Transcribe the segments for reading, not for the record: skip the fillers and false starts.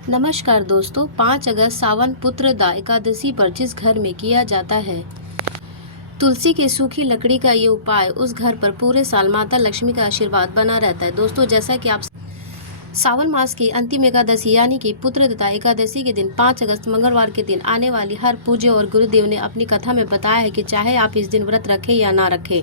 नमस्कार दोस्तों, 5 अगस्त सावन पुत्रदा एकादशी पर जिस घर में किया जाता है तुलसी की सूखी लकड़ी का ये उपाय, उस घर पर पूरे साल माता लक्ष्मी का आशीर्वाद बना रहता है। दोस्तों, जैसा कि आप सावन मास की अंतिम एकादशी यानी कि पुत्रदा एकादशी के दिन 5 अगस्त मंगलवार के दिन आने वाली हर पूज्य और गुरुदेव ने अपनी कथा में बताया है कि चाहे आप इस दिन व्रत रखें या ना रखें,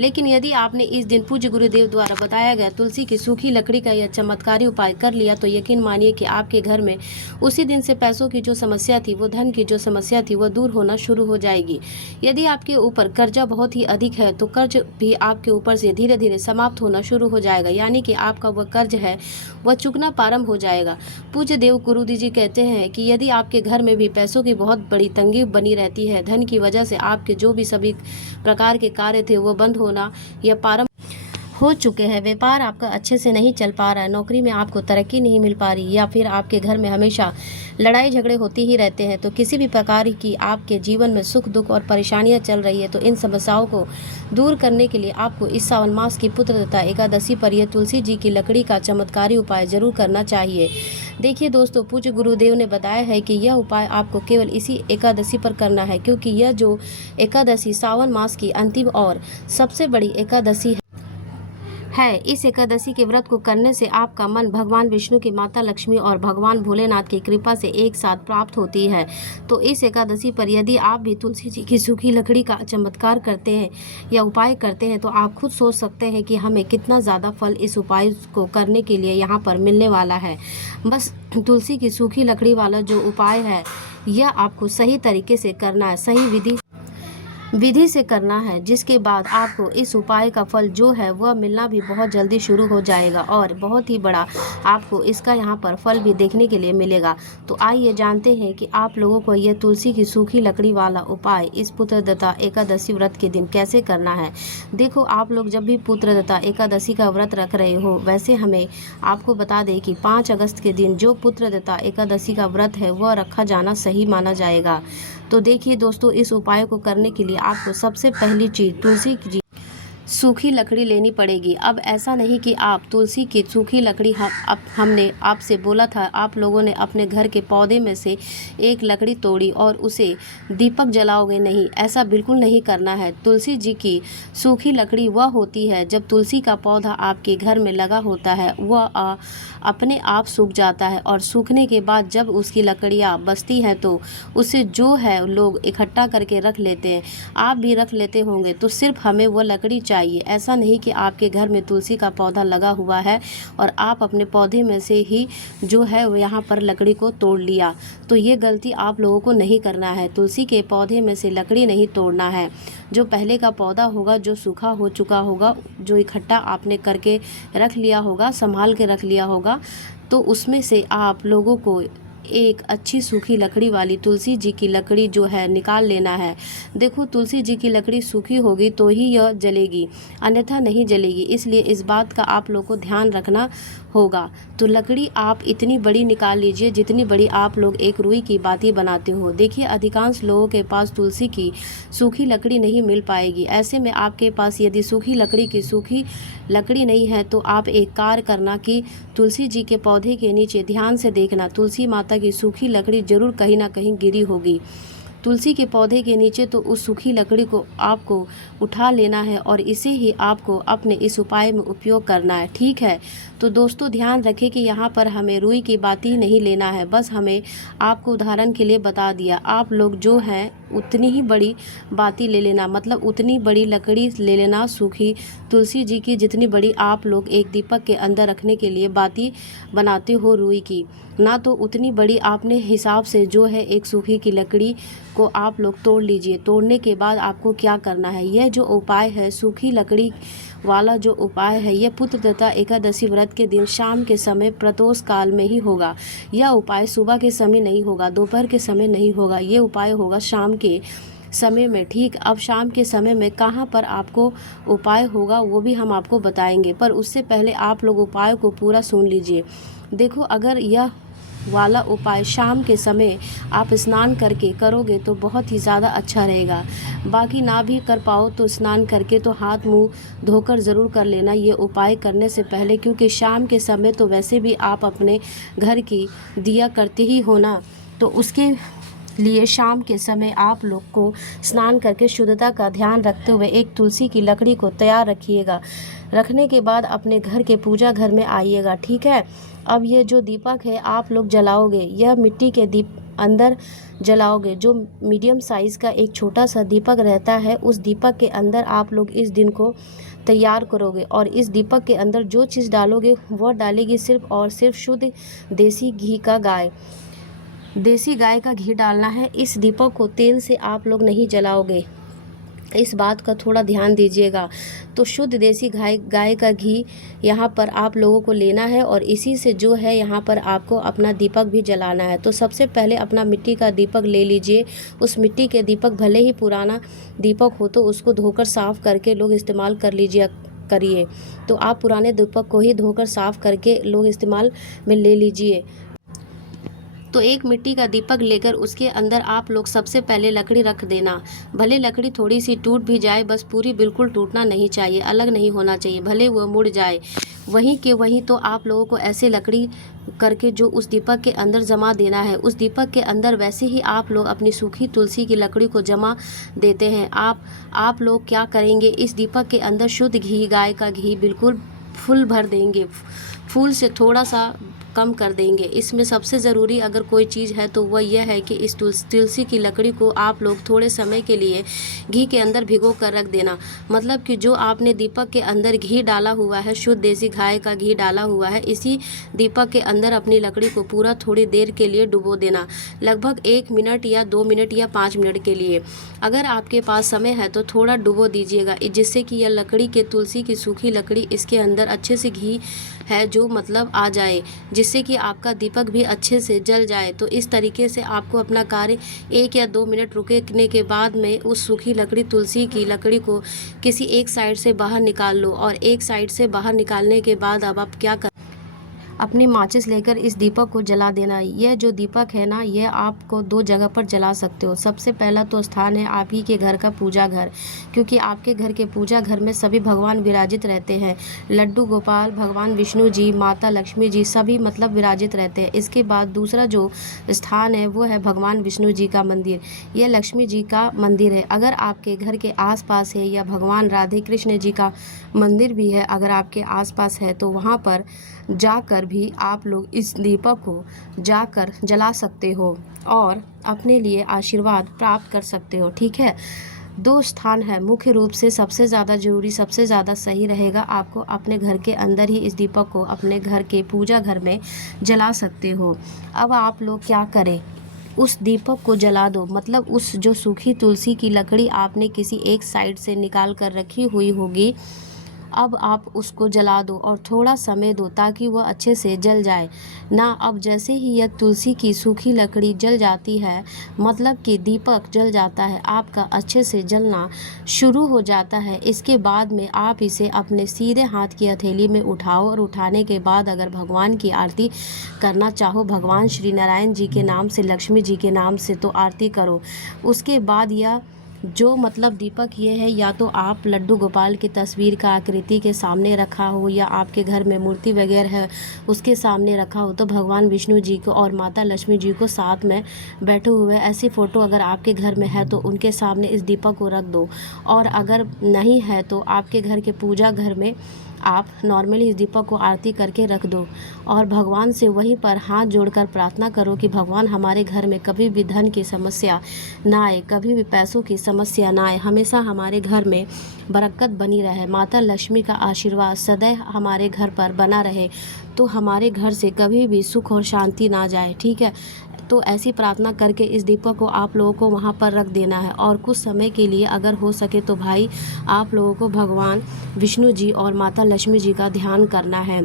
लेकिन यदि आपने इस दिन पूज्य गुरुदेव द्वारा बताया गया तुलसी की सूखी लकड़ी का यह चमत्कारी उपाय कर लिया तो यकीन मानिए कि आपके घर में उसी दिन से पैसों की जो समस्या थी, वो धन की जो समस्या थी, वो दूर होना शुरू हो जाएगी। यदि आपके ऊपर कर्जा बहुत ही अधिक है तो कर्ज भी आपके ऊपर से धीरे धीरे समाप्त होना शुरू हो जाएगा, यानी कि आपका वह कर्ज है वह चुकना प्रारंभ हो जाएगा। पूज्य देव गुरुदेव जी कहते हैं कि यदि आपके घर में भी पैसों की बहुत बड़ी तंगी बनी रहती है, धन की वजह से आपके जो भी सभी प्रकार के कार्य थे वो बंद होना या प्रारंभ हो चुके हैं, व्यापार आपका अच्छे से नहीं चल पा रहा है, नौकरी में आपको तरक्की नहीं मिल पा रही, या फिर आपके घर में हमेशा लड़ाई झगड़े होते ही रहते हैं, तो किसी भी प्रकार की आपके जीवन में सुख दुख और परेशानियां चल रही है, तो इन समस्याओं को दूर करने के लिए आपको इस सावन मास की पुत्रदा एकादशी पर यह तुलसी जी की लकड़ी का चमत्कारी उपाय जरूर करना चाहिए। देखिए दोस्तों, पूज्य गुरुदेव ने बताया है कि यह उपाय आपको केवल इसी एकादशी पर करना है, क्योंकि यह जो एकादशी सावन मास की अंतिम और सबसे बड़ी एकादशी है। इस एकादशी के व्रत को करने से आपका मन भगवान विष्णु की माता लक्ष्मी और भगवान भोलेनाथ की कृपा से एक साथ प्राप्त होती है। तो इस एकादशी पर यदि आप भी तुलसी जी की सूखी लकड़ी का चमत्कार करते हैं या उपाय करते हैं तो आप खुद सोच सकते हैं कि हमें कितना ज़्यादा फल इस उपाय को करने के लिए यहाँ पर मिलने वाला है। बस तुलसी की सूखी लकड़ी वाला जो उपाय है यह आपको सही तरीके से करना है, सही विधि से करना है, जिसके बाद आपको इस उपाय का फल जो है वह मिलना भी बहुत जल्दी शुरू हो जाएगा और बहुत ही बड़ा आपको इसका यहाँ पर फल भी देखने के लिए मिलेगा। तो आइए जानते हैं कि आप लोगों को यह तुलसी की सूखी लकड़ी वाला उपाय इस पुत्रदा एकादशी व्रत के दिन कैसे करना है। देखो, आप लोग जब भी पुत्रदा एकादशी का व्रत रख रहे हो, वैसे हमें आपको बता दें कि 5 अगस्त के दिन जो पुत्रदा एकादशी का व्रत है वह रखा जाना सही माना जाएगा। तो देखिए दोस्तों, इस उपाय को करने के लिए आपको सबसे पहली चीज़ तुलसी की सूखी लकड़ी लेनी पड़ेगी। अब ऐसा नहीं कि आप तुलसी की सूखी लकड़ी हमने आपसे बोला था, आप लोगों ने अपने घर के पौधे में से एक लकड़ी तोड़ी और उसे दीपक जलाओगे, नहीं, ऐसा बिल्कुल नहीं करना है। तुलसी जी की सूखी लकड़ी वह होती है जब तुलसी का पौधा आपके घर में लगा होता है वह अपने आप सूख जाता है और सूखने के बाद जब उसकी लकड़ियाँ बचती हैं तो उसे जो है लोग इकट्ठा करके रख लेते हैं। आप भी रख लेते होंगे, तो सिर्फ हमें वो लकड़ी चाहिए। ऐसा नहीं कि आपके घर में तुलसी का पौधा लगा हुआ है और आप अपने पौधे में से ही जो है यहाँ पर लकड़ी को तोड़ लिया, तो ये गलती आप लोगों को नहीं करना है। तुलसी के पौधे में से लकड़ी नहीं तोड़ना है। जो पहले का पौधा होगा, जो सूखा हो चुका होगा, जो इकट्ठा आपने करके रख लिया होगा, संभाल के रख लिया होगा, तो उसमें से आप लोगों को एक अच्छी सूखी लकड़ी वाली तुलसी जी की लकड़ी जो है निकाल लेना है। देखो, तुलसी जी की लकड़ी सूखी होगी तो ही यह जलेगी, अन्यथा नहीं जलेगी, इसलिए इस बात का आप लोग को ध्यान रखना होगा। तो लकड़ी आप इतनी बड़ी निकाल लीजिए जितनी बड़ी आप लोग एक रुई की बाती बनाते हो। देखिए, अधिकांश लोगों के पास तुलसी की सूखी लकड़ी नहीं मिल पाएगी। ऐसे में आपके पास यदि सूखी लकड़ी नहीं है तो आप एक कार्य करना कि तुलसी जी के पौधे के नीचे ध्यान से देखना, तुलसी माता की सूखी लकड़ी जरूर कहीं ना कहीं गिरी होगी। तुलसी के पौधे के नीचे तो उस सूखी लकड़ी को आपको उठा लेना है और इसे ही आपको अपने इस उपाय में उपयोग करना है, ठीक है। तो दोस्तों, ध्यान रखें कि यहाँ पर हमें रुई की बाती नहीं लेना है, बस हमें आपको उदाहरण के लिए बता दिया। आप लोग जो हैं उतनी ही बड़ी बाती ले लेना, मतलब उतनी बड़ी लकड़ी ले लेना सूखी तुलसी जी की जितनी बड़ी आप लोग एक दीपक के अंदर रखने के लिए बाती बनाते हो रुई की, ना तो उतनी बड़ी आपने हिसाब से जो है एक सूखी की लकड़ी को आप लोग तोड़ लीजिए। तोड़ने के बाद आपको क्या करना है, यह जो उपाय है सूखी लकड़ी वाला जो उपाय है, यह पुत्रदा एकादशी व्रत के दिन शाम के समय प्रदोष काल में ही होगा। यह उपाय सुबह के समय नहीं होगा, दोपहर के समय नहीं होगा, ये उपाय होगा शाम के समय में, ठीक। अब शाम के समय में कहाँ पर आपको उपाय होगा वो भी हम आपको बताएंगे, पर उससे पहले आप लोग उपाय को पूरा सुन लीजिए। देखो, अगर यह वाला उपाय शाम के समय आप स्नान करके करोगे तो बहुत ही ज़्यादा अच्छा रहेगा। बाकी ना भी कर पाओ तो स्नान करके तो हाथ मुंह धोकर ज़रूर कर लेना ये उपाय करने से पहले, क्योंकि शाम के समय तो वैसे भी आप अपने घर की दिया करते ही हो ना, तो उसके लिए शाम के समय आप लोग को स्नान करके शुद्धता का ध्यान रखते हुए एक तुलसी की लकड़ी को तैयार रखिएगा। रखने के बाद अपने घर के पूजा घर में आइएगा, ठीक है। अब ये जो दीपक है आप लोग जलाओगे, यह मिट्टी के दीप अंदर जलाओगे। जो मीडियम साइज़ का एक छोटा सा दीपक रहता है, उस दीपक के अंदर आप लोग इस दिन को तैयार करोगे। और इस दीपक के अंदर जो चीज़ डालोगे वह डालेगी सिर्फ और सिर्फ शुद्ध देसी गाय का घी डालना है। इस दीपक को तेल से आप लोग नहीं जलाओगे, इस बात का थोड़ा ध्यान दीजिएगा। तो शुद्ध देसी गाय का घी यहाँ पर आप लोगों को लेना है और इसी से जो है यहाँ पर आपको अपना दीपक भी जलाना है। तो सबसे पहले अपना मिट्टी का दीपक ले लीजिए। उस मिट्टी के दीपक भले ही पुराना दीपक हो तो उसको धोकर साफ़ करके लोग इस्तेमाल करिए। तो आप पुराने दीपक को ही धोकर साफ़ करके लोग इस्तेमाल में ले लीजिए। तो एक मिट्टी का दीपक लेकर उसके अंदर आप लोग सबसे पहले लकड़ी रख देना। भले लकड़ी थोड़ी सी टूट भी जाए, बस पूरी बिल्कुल टूटना नहीं चाहिए, अलग नहीं होना चाहिए, भले वो मुड़ जाए वहीं के वहीं। तो आप लोगों को ऐसे लकड़ी करके जो उस दीपक के अंदर जमा देना है। उस दीपक के अंदर वैसे ही आप लोग अपनी सूखी तुलसी की लकड़ी को जमा देते हैं। आप लोग क्या करेंगे, इस दीपक के अंदर शुद्ध घी, गाय का घी बिल्कुल फुल भर देंगे, फूल से थोड़ा सा कम कर देंगे। इसमें सबसे ज़रूरी अगर कोई चीज़ है तो वह यह है कि इस तुलसी की लकड़ी को आप लोग थोड़े समय के लिए घी के अंदर भिगो कर रख देना। मतलब कि जो आपने दीपक के अंदर घी डाला हुआ है, शुद्ध देसी गाय का घी डाला हुआ है, इसी दीपक के अंदर अपनी लकड़ी को पूरा थोड़ी देर के लिए डुबो देना, लगभग 1 मिनट या 2 मिनट या 5 मिनट के लिए। अगर आपके पास समय है तो थोड़ा डुबो दीजिएगा, जिससे कि यह लकड़ी के तुलसी की सूखी लकड़ी इसके अंदर अच्छे से घी है जो मतलब आ जाए, जिससे कि आपका दीपक भी अच्छे से जल जाए। तो इस तरीके से आपको अपना कार्य 1 या 2 मिनट रुकने के बाद में उस सूखी लकड़ी, तुलसी की लकड़ी को किसी एक साइड से बाहर निकाल लो। और एक साइड से बाहर निकालने के बाद अब आप क्या कर, अपनी माचिस लेकर इस दीपक को जला देना। यह जो दीपक है ना, यह आपको 2 जगह पर जला सकते हो। सबसे पहला तो स्थान है आप ही के घर का पूजा घर, क्योंकि आपके घर के पूजा घर में सभी भगवान विराजित रहते हैं। लड्डू गोपाल, भगवान विष्णु जी, माता लक्ष्मी जी, सभी मतलब विराजित रहते हैं। इसके बाद दूसरा जो स्थान है वो है भगवान विष्णु जी का मंदिर, यह लक्ष्मी जी का मंदिर है। अगर आपके घर के आसपास है या भगवान राधे कृष्ण जी का मंदिर भी है अगर आपके आसपास है, तो वहाँ पर जाकर भी आप लोग इस दीपक को जाकर जला सकते हो और अपने लिए आशीर्वाद प्राप्त कर सकते हो, ठीक है। 2 स्थान है, मुख्य रूप से सबसे ज़्यादा ज़रूरी, सबसे ज़्यादा सही रहेगा आपको अपने घर के अंदर ही इस दीपक को अपने घर के पूजा घर में जला सकते हो। अब आप लोग क्या करें, उस दीपक को जला दो। मतलब उस जो सूखी तुलसी की लकड़ी आपने किसी एक साइड से निकाल कर रखी हुई होगी, अब आप उसको जला दो और थोड़ा समय दो ताकि वह अच्छे से जल जाए ना। अब जैसे ही यह तुलसी की सूखी लकड़ी जल जाती है, मतलब कि दीपक जल जाता है, आपका अच्छे से जलना शुरू हो जाता है। इसके बाद में आप इसे अपने सीधे हाथ की हथेली में उठाओ और उठाने के बाद अगर भगवान की आरती करना चाहो, भगवान श्री नारायण जी के नाम से, लक्ष्मी जी के नाम से, तो आरती करो। उसके बाद यह जो मतलब दीपक ये है, या तो आप लड्डू गोपाल की तस्वीर का आकृति के सामने रखा हो या आपके घर में मूर्ति वगैरह है उसके सामने रखा हो, तो भगवान विष्णु जी को और माता लक्ष्मी जी को साथ में बैठे हुए ऐसी फ़ोटो अगर आपके घर में है तो उनके सामने इस दीपक को रख दो। और अगर नहीं है तो आपके घर के पूजा घर में आप नॉर्मली इस दीपक को आरती करके रख दो और भगवान से वहीं पर हाथ जोड़कर प्रार्थना करो कि भगवान हमारे घर में कभी भी धन की समस्या ना आए, कभी भी पैसों की समस्या ना आए, हमेशा हमारे घर में बरकत बनी रहे, माता लक्ष्मी का आशीर्वाद सदैव हमारे घर पर बना रहे, तो हमारे घर से कभी भी सुख और शांति ना जाए, ठीक है। तो ऐसी प्रार्थना करके इस दीपक को आप लोगों को वहाँ पर रख देना है। और कुछ समय के लिए अगर हो सके तो भाई आप लोगों को भगवान विष्णु जी और माता लक्ष्मी जी का ध्यान करना है।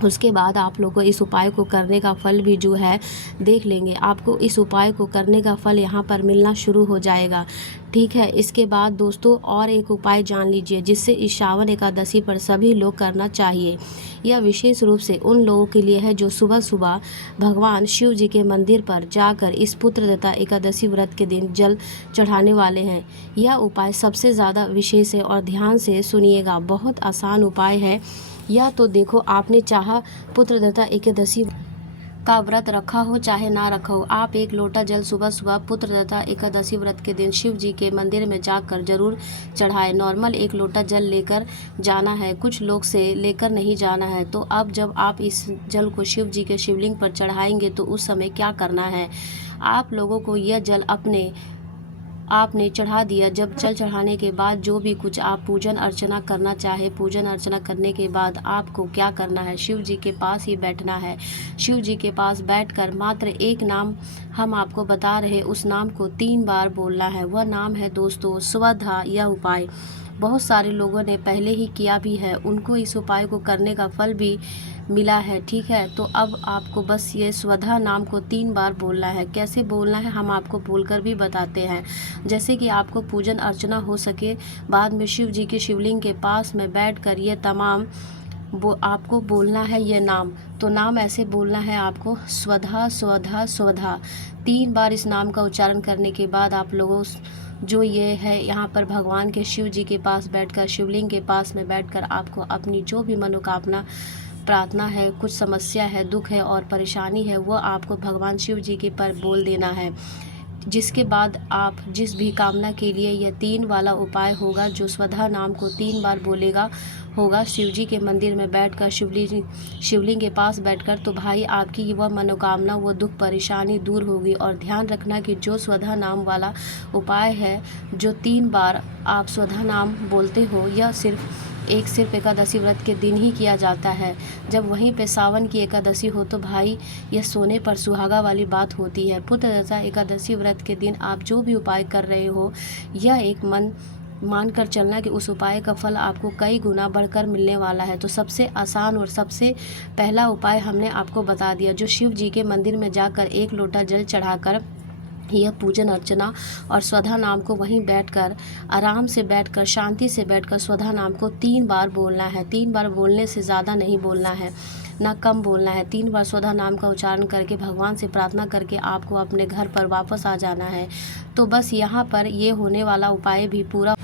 उसके बाद आप लोगों को इस उपाय को करने का फल भी जो है देख लेंगे। आपको इस उपाय को करने का फल यहाँ पर मिलना शुरू हो जाएगा, ठीक है। इसके बाद दोस्तों और एक उपाय जान लीजिए जिससे इस श्रावण एकादशी पर सभी लोग करना चाहिए। यह विशेष रूप से उन लोगों के लिए है जो सुबह सुबह भगवान शिव जी के मंदिर पर जाकर इस पुत्रदत्ता एकादशी व्रत के दिन जल चढ़ाने वाले हैं। यह उपाय सबसे ज़्यादा विशेष है और ध्यान से सुनिएगा, बहुत आसान उपाय है। या तो देखो, आपने चाहा पुत्रदत्ता एकादशी का व्रत रखा हो चाहे ना रखा हो, आप 1 लोटा जल सुबह सुबह पुत्रदत्ता एकादशी व्रत के दिन शिव जी के मंदिर में जाकर जरूर चढ़ाएं। नॉर्मल 1 लोटा जल लेकर जाना है, कुछ लोग से लेकर नहीं जाना है। तो अब जब आप इस जल को शिव जी के शिवलिंग पर चढ़ाएंगे तो उस समय क्या करना है, आप लोगों को यह जल आपने चढ़ा दिया। जब जल चढ़ाने के बाद जो भी कुछ आप पूजन अर्चना करना चाहे, पूजन अर्चना करने के बाद आपको क्या करना है, शिव जी के पास ही बैठना है। शिव जी के पास बैठकर मात्र एक नाम हम आपको बता रहे, उस नाम को 3 बार बोलना है। वह नाम है दोस्तों स्वधा। यह उपाय बहुत सारे लोगों ने पहले ही किया भी है, उनको इस उपाय को करने का फल भी मिला है, ठीक है। तो अब आपको बस ये स्वधा नाम को 3 बार बोलना है। कैसे बोलना है हम आपको बोलकर भी बताते हैं, जैसे कि आपको पूजन अर्चना हो सके। बाद में शिव जी के शिवलिंग के पास में बैठकर ये तमाम आपको बोलना है ये नाम। तो नाम ऐसे बोलना है आपको, स्वधा स्वधा स्वधा। 3 बार इस नाम का उच्चारण करने के बाद आप लोगों जो ये है यहाँ पर भगवान के शिव जी के पास बैठकर, शिवलिंग के पास में बैठकर आपको अपनी जो भी मनोकामना प्रार्थना है, कुछ समस्या है, दुख है और परेशानी है, वो आपको भगवान शिव जी के पर बोल देना है। जिसके बाद आप जिस भी कामना के लिए यह 3 वाला उपाय होगा, जो स्वधा नाम को 3 बार बोलेगा होगा शिव जी के मंदिर में बैठकर, शिवलिंग के पास बैठकर, तो भाई आपकी वह मनोकामना, वो दुख परेशानी दूर होगी। और ध्यान रखना कि जो स्वधा नाम वाला उपाय है, जो 3 बार आप स्वधा नाम बोलते हो, यह सिर्फ एकादशी व्रत के दिन ही किया जाता है। जब वहीं पे सावन की एकादशी हो तो भाई यह सोने पर सुहागा वाली बात होती है। पुत्रदत्ता एकादशी व्रत के दिन आप जो भी उपाय कर रहे हो, यह एक मान कर चलना कि उस उपाय का फल आपको कई गुना बढ़कर मिलने वाला है। तो सबसे आसान और सबसे पहला उपाय हमने आपको बता दिया, जो शिव जी के मंदिर में जाकर 1 लोटा जल चढ़ाकर यह पूजन अर्चना और स्वधा नाम को वहीं बैठकर, आराम से बैठकर, शांति से बैठकर स्वधा नाम को 3 बार बोलना है। 3 बार बोलने से ज़्यादा नहीं बोलना है, ना कम बोलना है। 3 बार स्वधा नाम का उच्चारण करके भगवान से प्रार्थना करके आपको अपने घर पर वापस आ जाना है। तो बस यहाँ पर ये होने वाला उपाय भी पूरा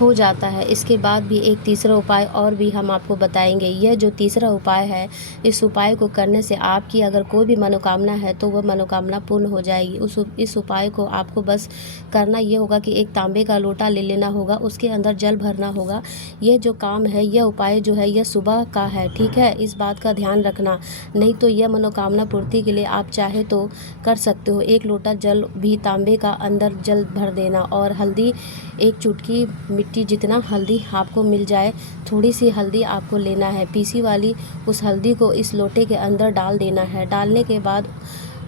हो जाता है। इसके बाद भी एक तीसरा उपाय और भी हम आपको बताएंगे। यह जो तीसरा उपाय है, इस उपाय को करने से आपकी अगर कोई भी मनोकामना है तो वह मनोकामना पूर्ण हो जाएगी। इस उपाय को आपको बस करना ये होगा कि एक तांबे का लोटा ले लेना होगा, उसके अंदर जल भरना होगा। यह जो काम है, यह उपाय जो है, यह सुबह का है, ठीक है। इस बात का ध्यान रखना, नहीं तो यह मनोकामना पूर्ति के लिए आप चाहे तो कर सकते हो। 1 लोटा जल भी तांबे का अंदर जल भर देना और हल्दी 1 चुटकी मिट्टी जितना हल्दी आपको मिल जाए, थोड़ी सी हल्दी आपको लेना है, पीसी वाली। उस हल्दी को इस लोटे के अंदर डाल देना है। डालने के बाद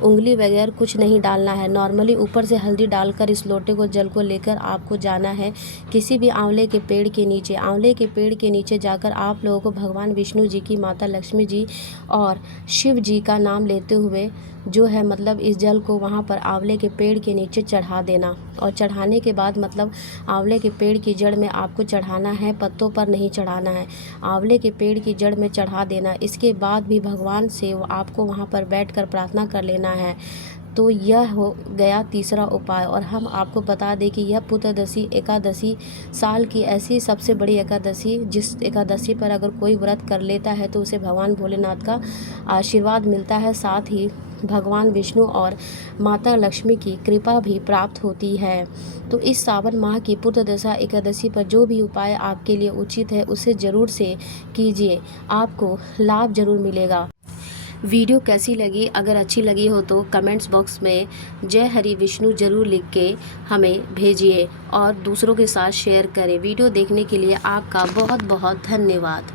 उंगली वगैरह कुछ नहीं डालना है, नॉर्मली ऊपर से हल्दी डालकर इस लोटे को, जल को लेकर आपको जाना है किसी भी आंवले के पेड़ के नीचे। आंवले के पेड़ के नीचे जाकर आप लोगों को भगवान विष्णु जी की, माता लक्ष्मी जी और शिव जी का नाम लेते हुए जो है, मतलब इस जल को वहाँ पर आंवले के पेड़ के नीचे चढ़ा देना। और चढ़ाने के बाद मतलब आंवले के पेड़ की जड़ में आपको चढ़ाना है, पत्तों पर नहीं चढ़ाना है, आंवले के पेड़ की जड़ में चढ़ा देना। इसके बाद भी भगवान से आपको वहाँ पर बैठकर प्रार्थना कर लेना है। तो यह हो गया तीसरा उपाय। और हम आपको बता दें कि यह पुत्रदशी एकादशी साल की ऐसी सबसे बड़ी एकादशी, जिस एकादशी पर अगर कोई व्रत कर लेता है तो उसे भगवान भोलेनाथ का आशीर्वाद मिलता है, साथ ही भगवान विष्णु और माता लक्ष्मी की कृपा भी प्राप्त होती है। तो इस सावन माह की पुत्रदशा एकादशी पर जो भी उपाय आपके लिए उचित है उसे ज़रूर से कीजिए, आपको लाभ ज़रूर मिलेगा। वीडियो कैसी लगी? अगर अच्छी लगी हो तो कमेंट्स बॉक्स में जय हरि विष्णु जरूर लिख के हमें भेजिए और दूसरों के साथ शेयर करें। वीडियो देखने के लिए आपका बहुत बहुत धन्यवाद।